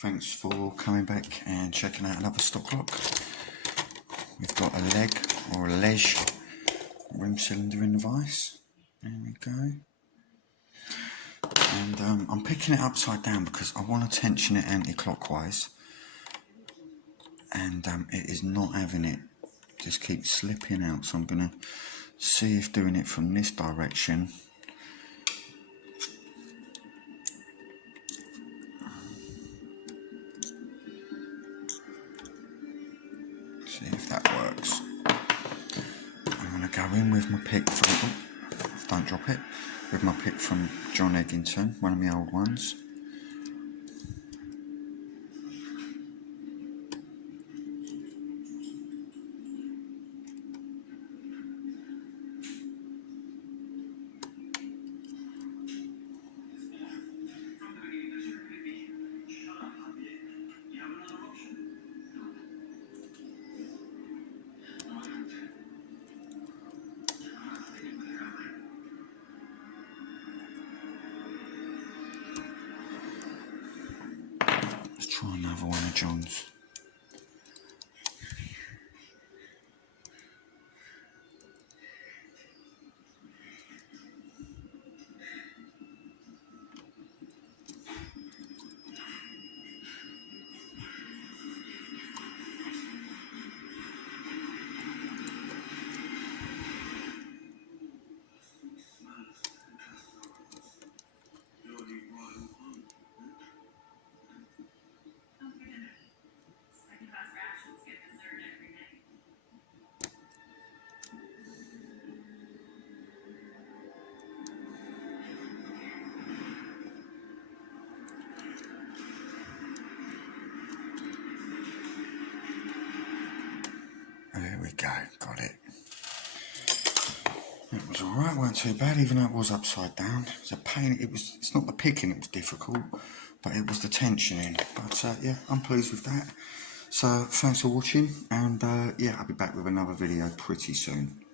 Thanks for coming back and checking out another stock lock. We've got a Legge or a Legge rim cylinder in the vise. There we go. And I'm picking it upside down because I want to tension it anti-clockwise, and it is not having it. Just keeps slipping out. So I'm going to see if doing it from this direction if that works. I'm going to go in with my pick from, don't drop it, with my pick from John Egginton, one of my old ones. Try another one of John's. There we go, got it. It was alright, weren't too bad, even though it was upside down. It was a pain, it's not the picking that was difficult, but it was the tensioning. But yeah, I'm pleased with that. So thanks for watching, and yeah, I'll be back with another video pretty soon.